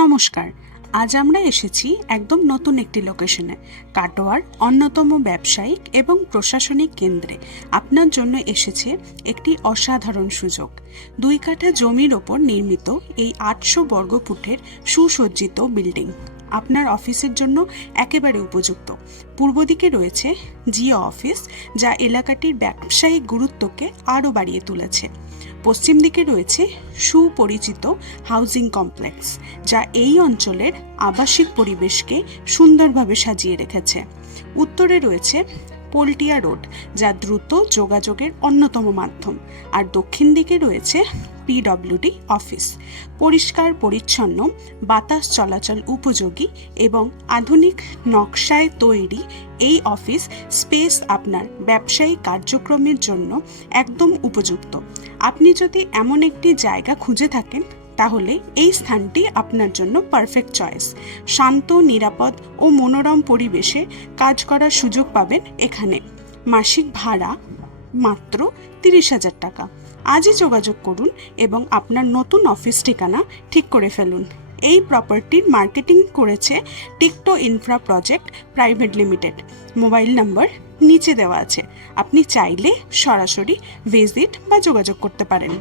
নমস্কার। আজ আমরা এসেছি একদম নতুন একটি লোকেশনে, কাটোয়ার অন্যতম ব্যবসায়িক এবং প্রশাসনিক কেন্দ্রে। আপনার জন্য এসেছে একটি অসাধারণ সুযোগ। 2 কাঠা জমির ওপর নির্মিত এই 800 বর্গফুটের সুসজ্জিত বিল্ডিং আপনার অফিসের জন্য একেবারে উপযুক্ত। পূর্ব দিকে রয়েছে জিও অফিস, যা এলাকাটির ব্যবসায়িক গুরুত্বকে আরও বাড়িয়ে তুলেছে। পশ্চিম দিকে রয়েছে সুপরিচিত হাউজিং কমপ্লেক্স, যা এই অঞ্চলের আবাসিক পরিবেশকে সুন্দরভাবে সাজিয়ে রেখেছে। উত্তরে রয়েছে পোল্টিয়া রোড, যা দ্রুত যোগাযোগের অন্যতম মাধ্যম। আর দক্ষিণ দিকে রয়েছে পিডব্লিউডি অফিস, পরিষ্কার পরিচ্ছন্ন, বাতাস চলাচল উপযোগী এবং আধুনিক নকশায় তৈরি। এই অফিস স্পেস আপনার ব্যবসায়িক কার্যক্রমের জন্য একদম উপযুক্ত। আপনি যদি এমন একটি জায়গা খুঁজে থাকেন, তাহলে এই স্থানটি আপনার জন্য পারফেক্ট চয়েস। শান্ত, নিরাপদ ও মনোরম পরিবেশে কাজ করার সুযোগ পাবেন এখানে। মাসিক ভাড়া মাত্র 30,000 টাকা। আজই যোগাযোগ করুন এবং আপনার নতুন অফিস ঠিকানা ঠিক করে ফেলুন। এই প্রপার্টির মার্কেটিং করেছে Tikto infra project private limited. Mobile number নিচে দেওয়া আছে, আপনি চাইলে সরাসরি ভিজিট বা যোগাযোগ করতে পারেন।